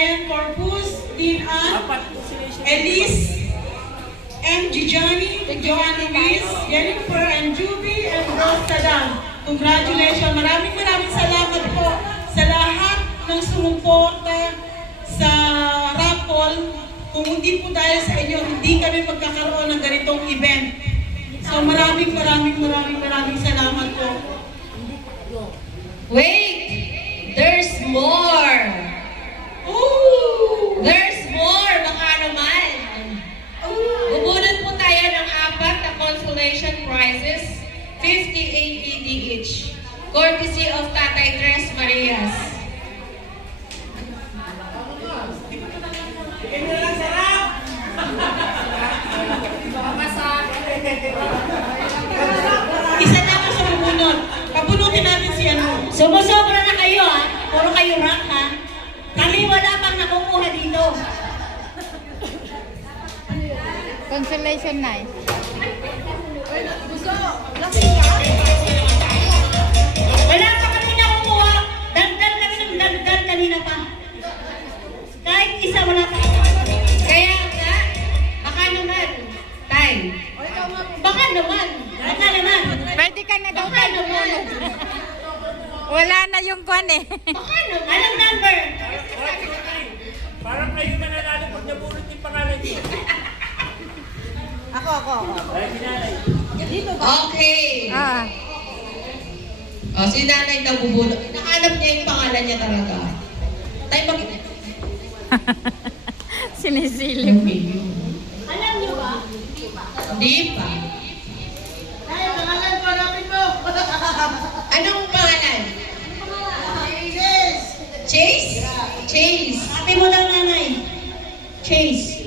Brian Corpus, Dean Ann, Elise, M. Gijani, Joanne Luis, Jennifer and Juby, and Rose Saddam. Congratulations! Maraming salamat po sa lahat ng sumuporta sa raffle. Kung hindi po dahil sa inyo, hindi kami magkakaroon ng ganitong event. So maraming salamat po. Wait! There's more! Ooh! There's more! Baka naman! Bubunod po tayo ng 4 na consolation prizes, 50 AED each, courtesy of Tatay Tres Marias. Isa na ako sa bubunod. Pabunutin natin si ano. Sumusobra na kayo ha. Puro kayo rank ha. Kami wala pang nakukuha dito. Consolation night. Wala pa kami nakukuha. Dagdag kami ng dagdag kanina pa. Kahit isa wala pa. Kaya nga, baka naman, Tay. Baka naman. Baka naman. Pwede ka na daw. Baka naman. Wala na yung kwan eh. Baka naman. Anong number? Parang kayo mananalo pag nabulot yung pangalan niyo. Ako. Ay, sinanay. Okay. Ah. O, si nanay na bubulot. Nakahanap niya yung pangalan niya talaga. Tay, Sinisilip. Alam niyo ba? Hindi pa. Ay, pangalan ko, hanapin mo! Anong pangalan? Yes! Chase? Chase. Sabi mo lang nanay. Chase.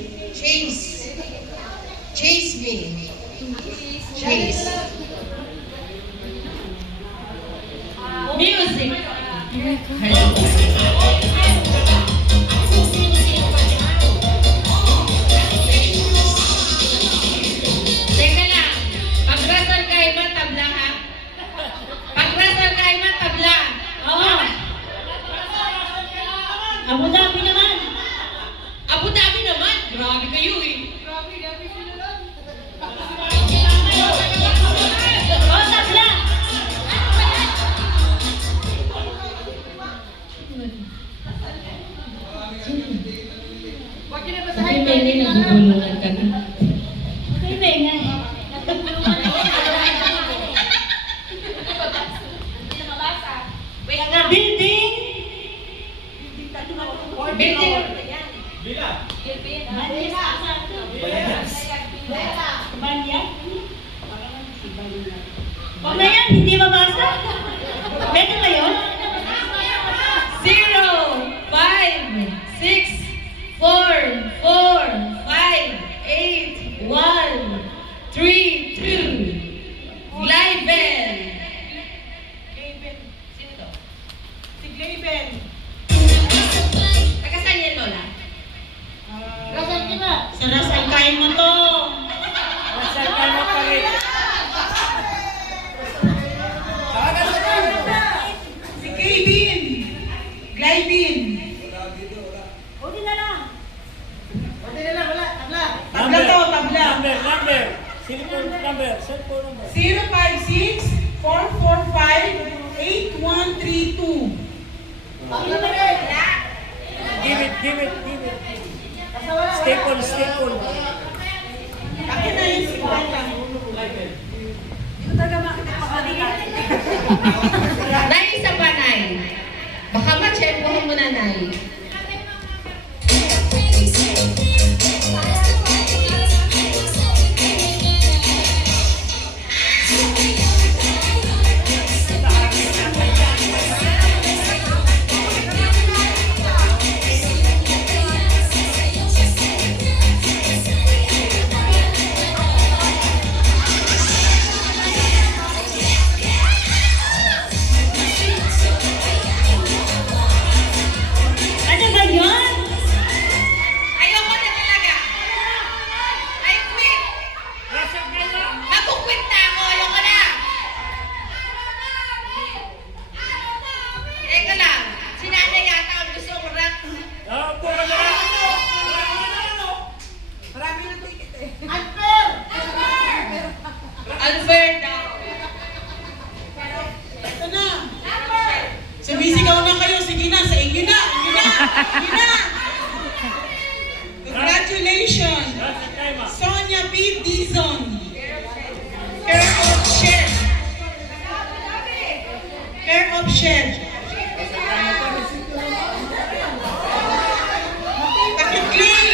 Chase me. Chase. Music. Teka lang. Pag-rasal kayo man, tabla ha? Pag-rasal kayo man, tabla. Oo. Abu Dhabi naman. Abu Dhabi naman. Grabe kayo eh. O, tabla. Sabi Mary, nagugulungan kami. Okay, Benga. Building. Building. Banyan. Huwag na yan, hindi mabasa. Pwede ba yun? 0, 5, 6, 4, 4, 5, 8, 1, 3, 2. Liven. Sino to? Si Glayben. Taga saan yan, Lola? Rasal ka ba? Sa Rasal, kain mo to! Nasaan ka na pa rin? Si Kaybin! Glayben! Huwag na lang. Tabla to, tabla! Number. Cellphone number. 056-445-8132. Give it. Staple. Akin na yung 50. Nay, isa pa, Nay. Baka ma-chepohin mo na, Nay. Upo ka na. Unfair daw. Ito na. Sumisigaw na kayo. Sige na, sa inyo na. Inyo na. Inyo na. Congratulations. Nasa time, Sonia P. Dizon. Care of Shed. Care of Shed. Pakiclean.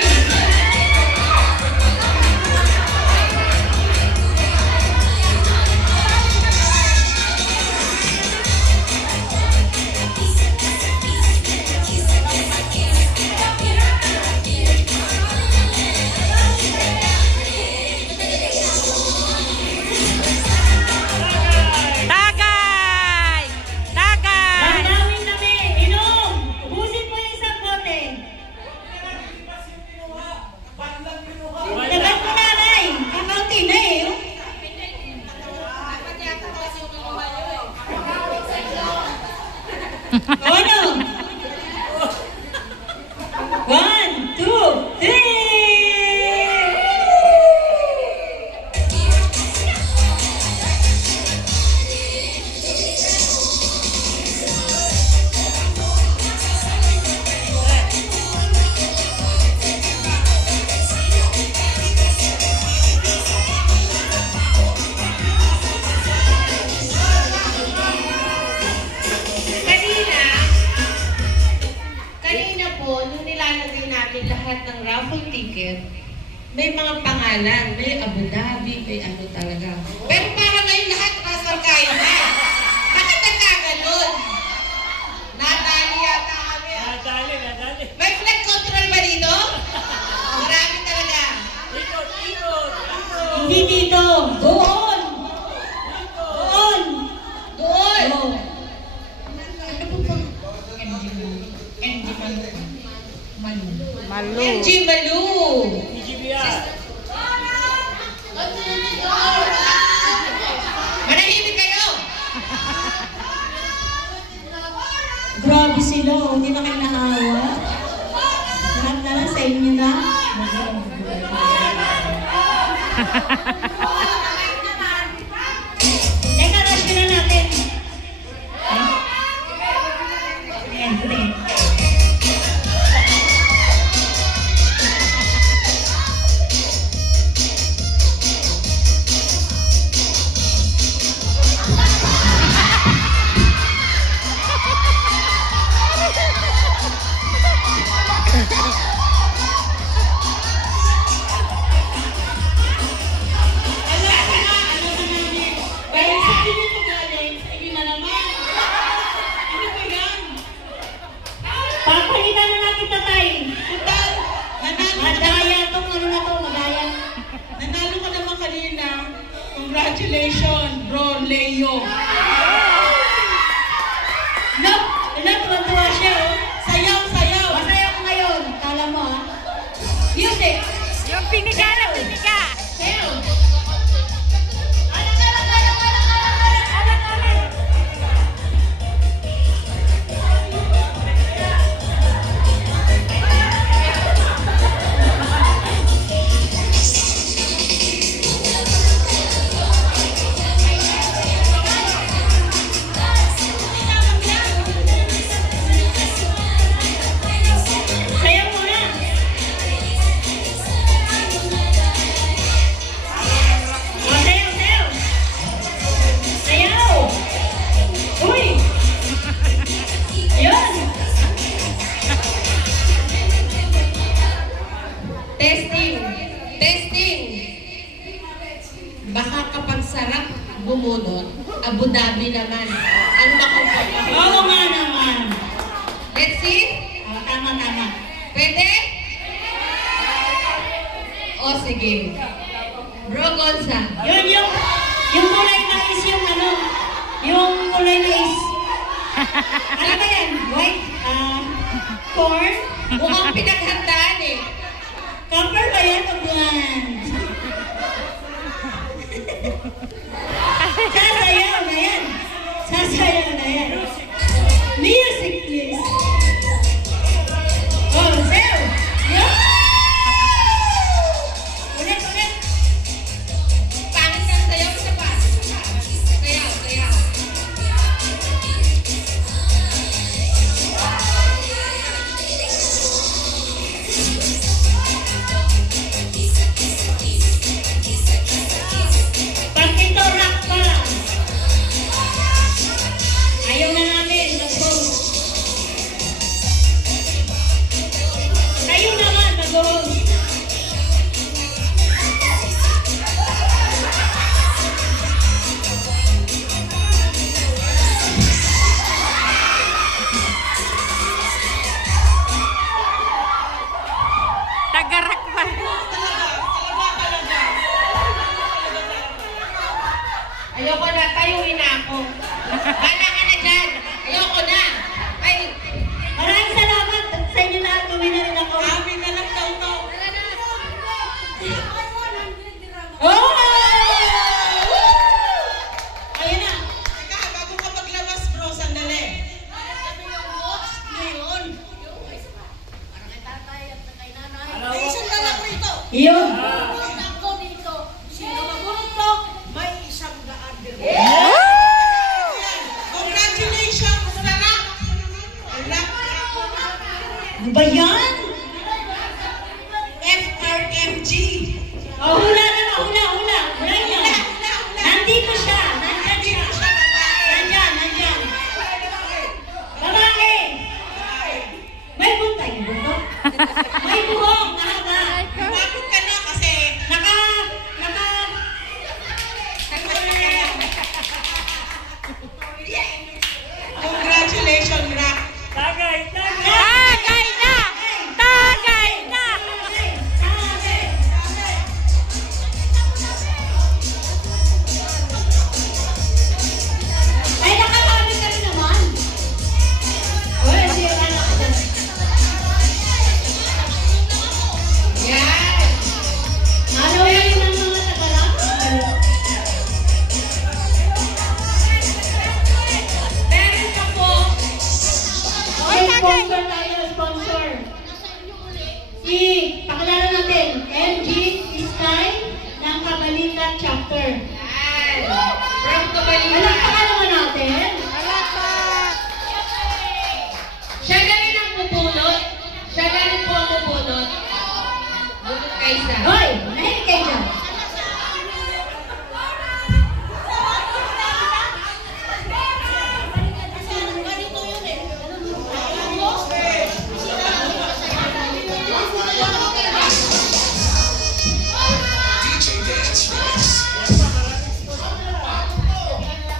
Tagay! Tagay! Dadawin kami. Inom. Ubusin po yung isang bote. Tagal ko nanay. Kakaunti na eh. Oh. O, ano? 1, 2, 3! Kanina po, nung nilalagay namin lahat ng raffle ticket, may mga pangalan, may Abu Dhabi, may ano talaga. Pero parang ngayon lahat nasarkayo na. Bakit nagkaganon? Nadali yata kami. Nadali, nadali. May flood control ba dito? Marami talaga. Ikot, ikot, ikot. Hindi dito. Doon. Doon. Doon. Oh. Malu. MG Malu. GBR. Manahimik kayo. Grabe sila, oh. Hindi na kayo naawa. Lahat na lang sa inyo na. Teka, rush na natin. Ayan, sige. Dahil sa inyo ito galing, sa inyo na naman. Ano ba yan? Papalitan na natin tatay. Total, Madaya tong ano na to, madaya. nanalo ka naman kanina. Congratulations, bro, Leo. No, tuwan-tuwa siya, oh. Sayaw, sayaw. Masaya ko ngayon. Kala mo, ah. Music. Yung piniga na piniga. Sayo. Sayaw muna. Oh, sayaw, sayaw. Sayaw. Uy. Yun. Testing. Testing. Baka kapag sarap bumunot, Abu Dhabi naman. Ang makukuha. Oo nga naman. Let's see. Oh, tama, tama. Pwede? O sige. Bro Gonza. Yun yung kulay na is yung ano, yung kulay na is, ano ba yan? White, corn? Mukhang pinaghandaan eh. Copper ba yan o blonde? Sasayaw na yan. Sasayaw na yan. Music please. Oh, Yun. Congratulations sa rock. Ano ba yan? FRMG. Oh, hula na, hula. Hula niya. Nandito siya. Nandyan siya. Nandyan. Babae. May buntay na buntot. May buhok. Mahaba. Bakit ka na kasi Naka. congratulations, rock. Tagay! Tagay na! Tagay na! Ay, nakakami ka rin naman. Uy, siya ka na. Yan. Ano yun ang mga tagalak? Meron pa po. Okay, sponsor tayo, sponsor. Si, pakilala natin, MG Sky ng Kabalikat Chapter. Yan. From Kabalita. Palakpakan naman natin. Salamat! Siya na rin ang pupulot. Siya na rin po ang pupulot. Bunot kaysa. Hoy, nahilig kayo dyan.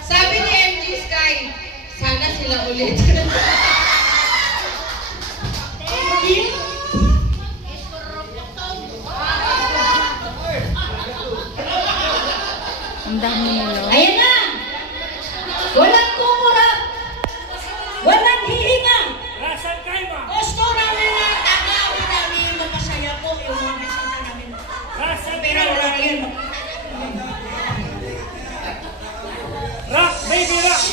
Sabi ni MG Sky, sana sila ulit. Ang dami nilo. Ayan na! Walang kumurap! Walang hihinga! Rasan Kaima! Gusto namin na tagawa namin mapasaya po yung mga bisita namin. Rasan Pero Kaima! wala yun. Rock! Baby rock!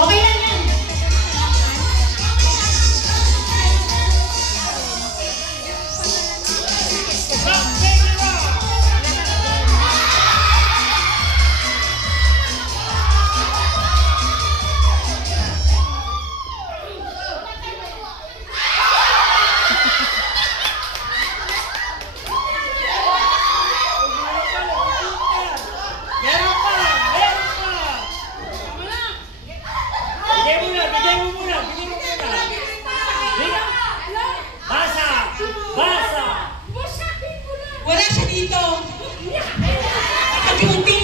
Okay lang yan. Rock! Baby rock! Meron pa! Meron pa! Bigay mo muna! Basa! Basa! Wala siya dito. Naka-duty.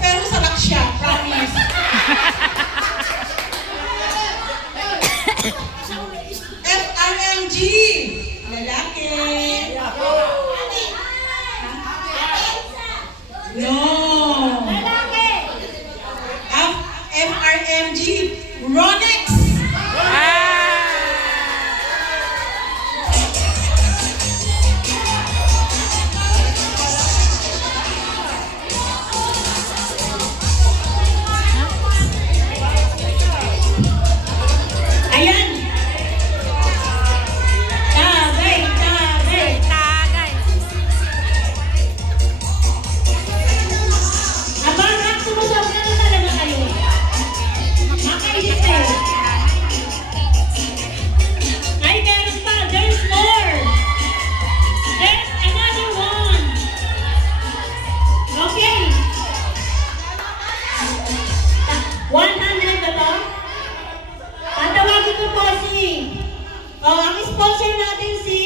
Pero sarap siya, promise. FRMG. Lalaki. No. FRMG. Ronex. Ayan! Tagay! Tagay! Abang, sumusok na talaga kayo. Makaisip kayo. Ay, meron pa. There's more. There's another one. Okay. 100 na to? Tatawagin ko po ang sponsor natin si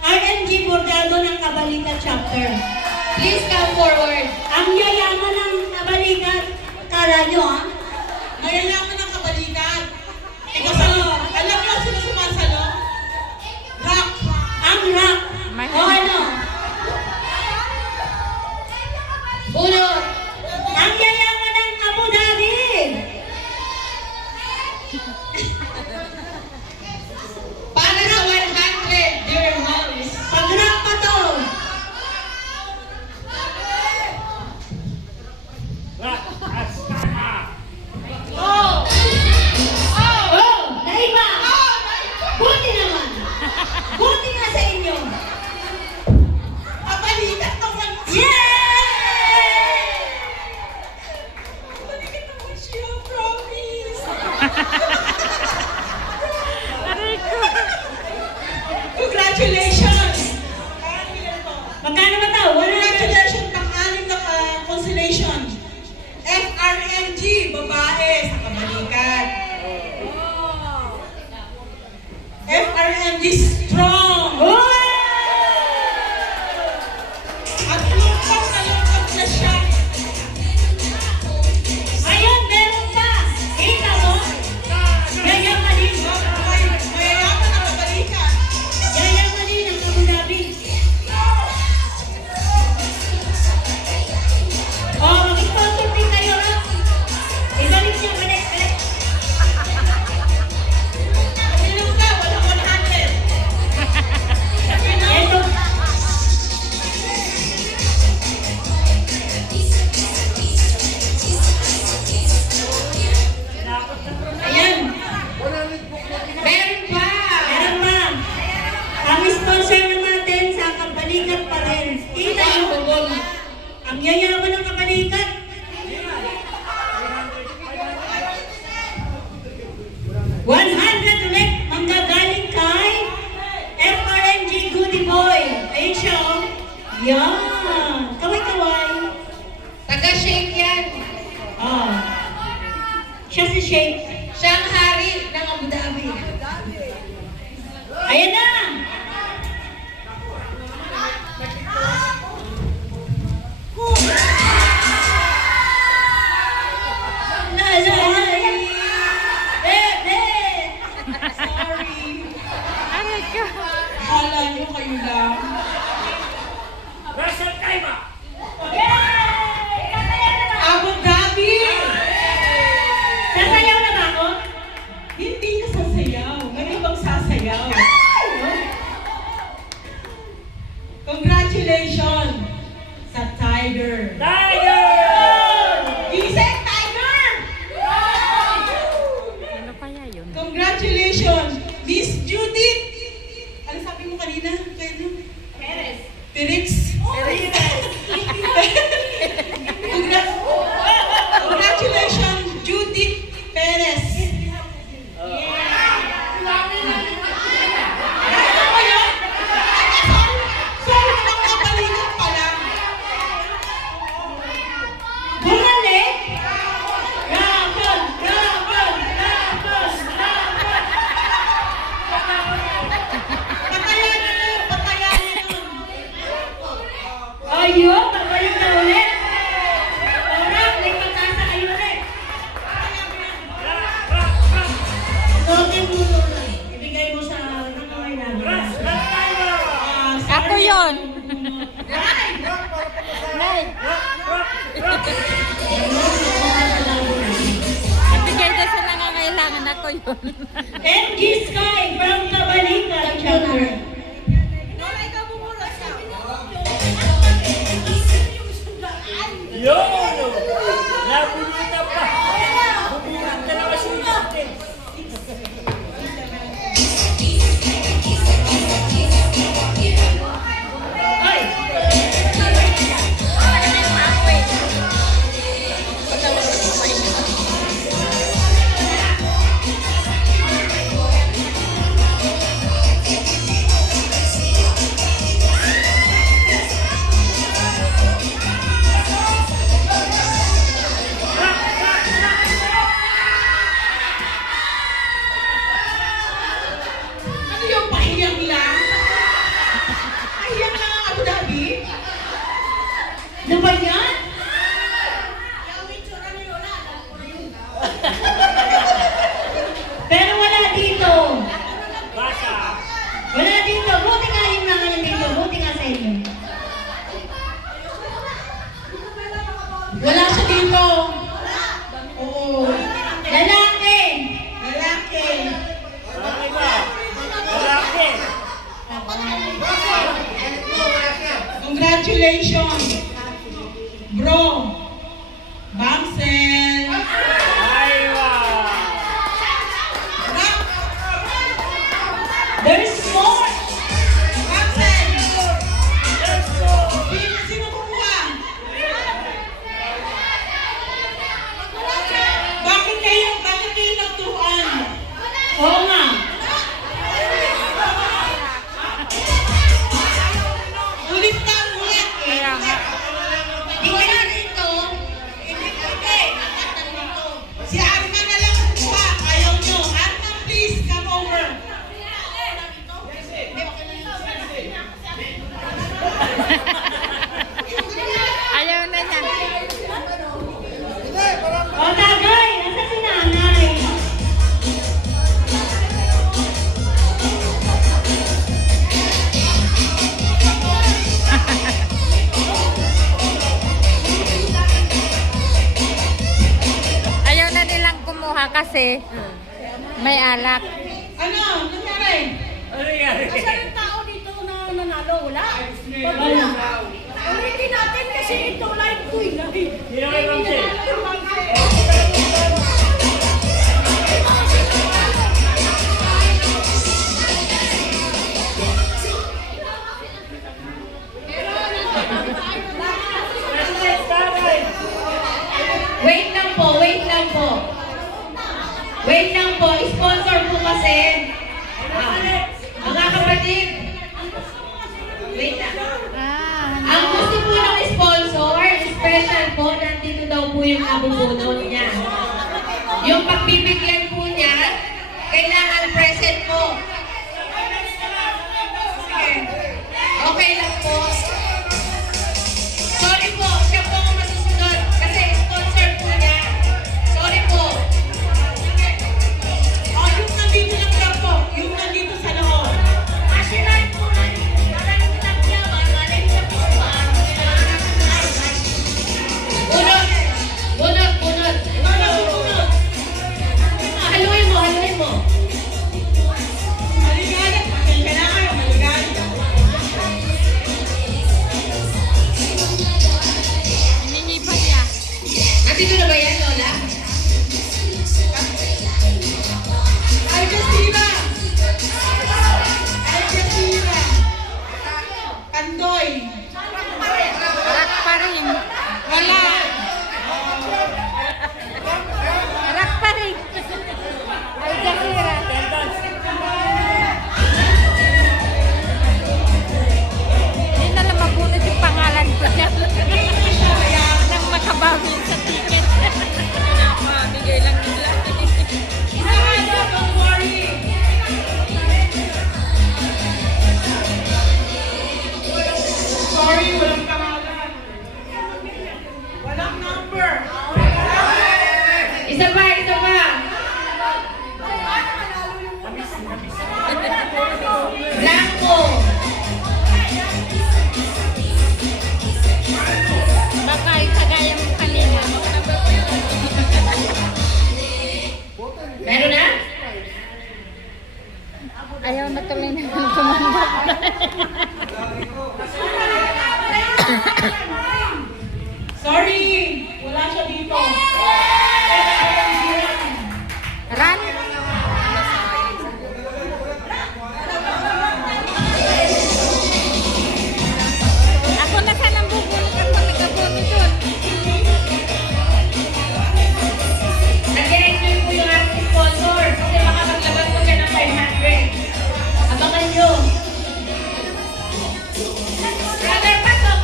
RMG Bordado ng Kabalikat Chapter. Please come forward. Ang yayaman ng Kabalikat, kala nyo Mayayaman ng kabalikan. Kasi, alam niyo sino sumasalo? Rock. ang rock. O ano? Bunot. Ang yayaman ng Abu Dhabi. Para sa 100 dirhams. Pag-rock pa to. Rock! Astana! Yan. Kaway-kaway. Taga-shake yan. Ah. Siya si Shake. Siya ang hari ng Abu Dhabi. Ayan na. Sorry. Aray ka. Kala nyo kayo lang. Russell Kaima. Abu Dhabi! Sasayaw na ba ako? Hindi ka sasayaw. May ibang sasayaw. Congratulations sa Tiger. Tiger! Gising, Tiger! Ano kaya yun? Congratulations, Miss Judith! Ano sabi mo kanina? Kaya Perez. Perez? Congratulations, Judith Perez. Ano ba yun? Sorry, nakapalikat pala. Bumalik. Rapon, rapon, rapon, rapon. Patayanin yun. Ayun, babalik na ulit. Orak, may pag-asa kayo ulit. Lote mo na. Ibigay mo sa nangangailangan. Russell Kaima. Ako yun. Nay. Ibigay na sa nangangailangan. Ako yun. MG Sky from Kabalikan chapter. Yun! Nabulutan pa! Bubulot ka na kasi natin. Ay! Ano yung pahiyak lang? Pahiyak lang ang Abu Dhabi? Ano ba yan? Pero wala dito. Basa! Wala dito. Buti nga yung nangalan dito. Buti nga sa inyo. Wala siya dito. Oo. Lalaki. Lalaki. Lalaki ba? Lalaki! Congratulations, bro. Bamsel. Aywa! There's more. Bamsel. Let's go! Sino kumuha? Bakit kayo nagturuan? Oo nga. Ulit ka, ulit. Kaya nga. Di wala dito. Si Arma na lang kumuha. Ayaw nyo. Arma, please, come over. Ayaw na niya. O tagay. Asa si nanay? Ayaw na nilang kumuha kasi may alak. Ano? Nangyari? Ano nangyari? tao dito na nanalo, wala? Wala. Hindi natin kasi ito live ko eh. Sino kay Ramsey? Wait lang po, wait lang po. Wait lang po, sponsor po kasi. Mga kapatid. Wait lang. Ah, Ang yung nabubunot niya. Yung pagbibigyan po niya, kailangan present po. Sige. Okay lang po. Sorry po, siya po ang masusunod kasi sponsor po niya. Sorry po. O, yung nandito lang daw po. Yung nandito sa loob. Bunot! Bunot! Bunot! Bunot! Haluin mo! Haluin mo! Maligalig. Pasensya na kayo. Maligalig. Hinihipan niya. Nandito na ba yan, Lola? Alcacira. Alcacira. Kandoy. Rock pa rin. Wala. Rock pa rin. Al Jazeera. Hindi na lang mabunod yung pangalan ko niya. Nang makabawi sa ticket. Bigay lang nila. Don't worry. Sorry, walang pangalan. Walang number. Isa pa! Isa pa! Blanco! Baka ikagaya mo kanina. Meron na? Ayaw na tuloy naman tumanggap. Sorry, wala siya dito. Ran? Ako na sanang bubunot at pagkabunot yun. Nag-enjoy po yung ating sponsor kasi baka maglabas po siya ng 500. Abangan nyo! Brother, pasok!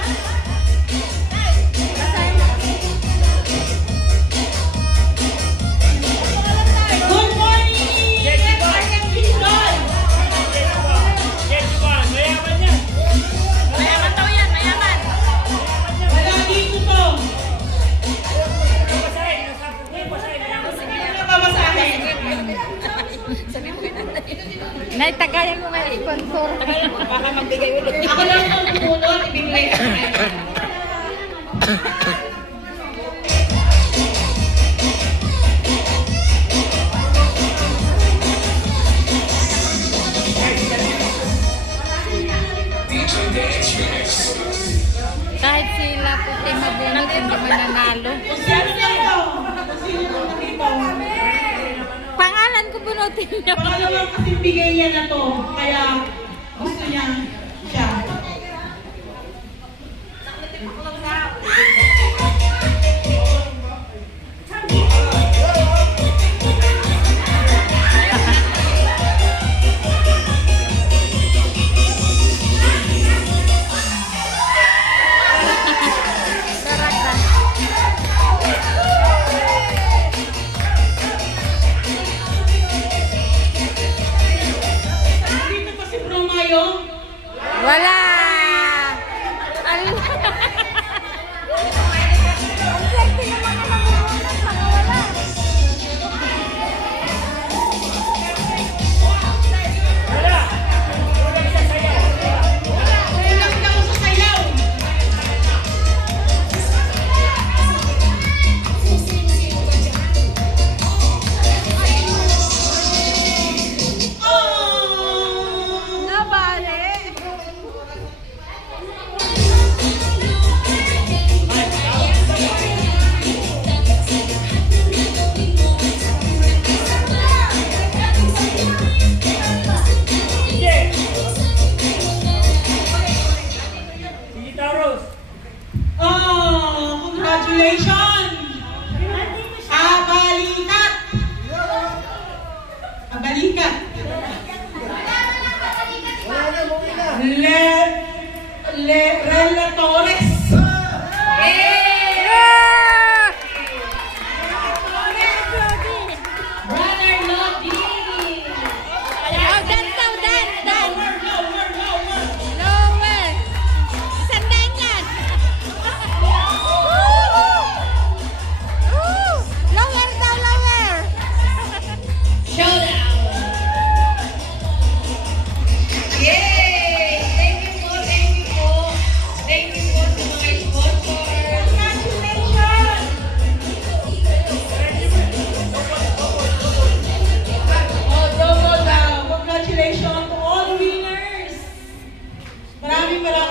Good morning! Aryan Quindol! Mayaman yan. Mayaman daw yan, mayaman. Wala dito to. Basahin. Basahin. Nababasahin. Naitagayan mo nga yung sponsor. Baka magbigay ulit. Ako lang ang pumunot, ibibigay sa akin. Kahit sila puti mabunot, hindi mananalo. Kung sino na ito? Kung sino na dito? Pangalan ko bunutin niyo. Pangalawang kasi bigay niya na to. Kaya gusto niya siya. Dito pa si Promayo. Wala! Al Ang swerte naman na mabunot, mga wala. Kulang daw sa sayaw. Oh! Nabali! Tita Rose. Oh, congratulations! Abalikat! Abalikat! Relatores! Yeah!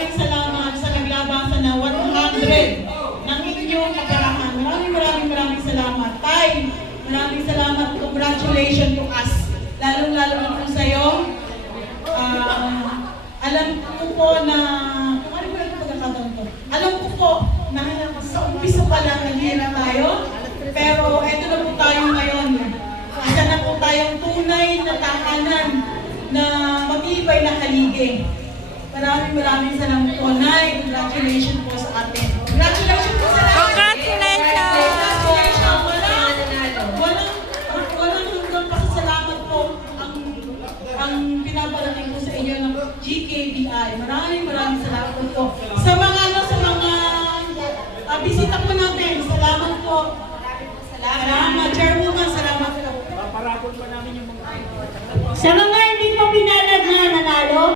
maraming salamat sa naglabasan na 100 ng inyong kaparahan. Maraming salamat. Tay, maraming salamat. Congratulations to us. Lalo na po sa'yo. Alam ko po na, ano ba ito pagkakataon ko? Alam ko po na sa umpisa pa lang naghihirap tayo, pero eto na po tayo ngayon. Isa na po tayong tunay na tahanan na matibay na haligi. Maraming salamat po, Nay. Congratulations po sa atin. Congratulations po sa lahat. Congratulations! Walang hanggang pasasalamat po ang pinaparating po sa inyo ng GKBI. Maraming salamat po. Sa mga bisita po natin, salamat po. Salamat. Chairwoman, salamat po. Paparapon pa namin yung mga Sa mga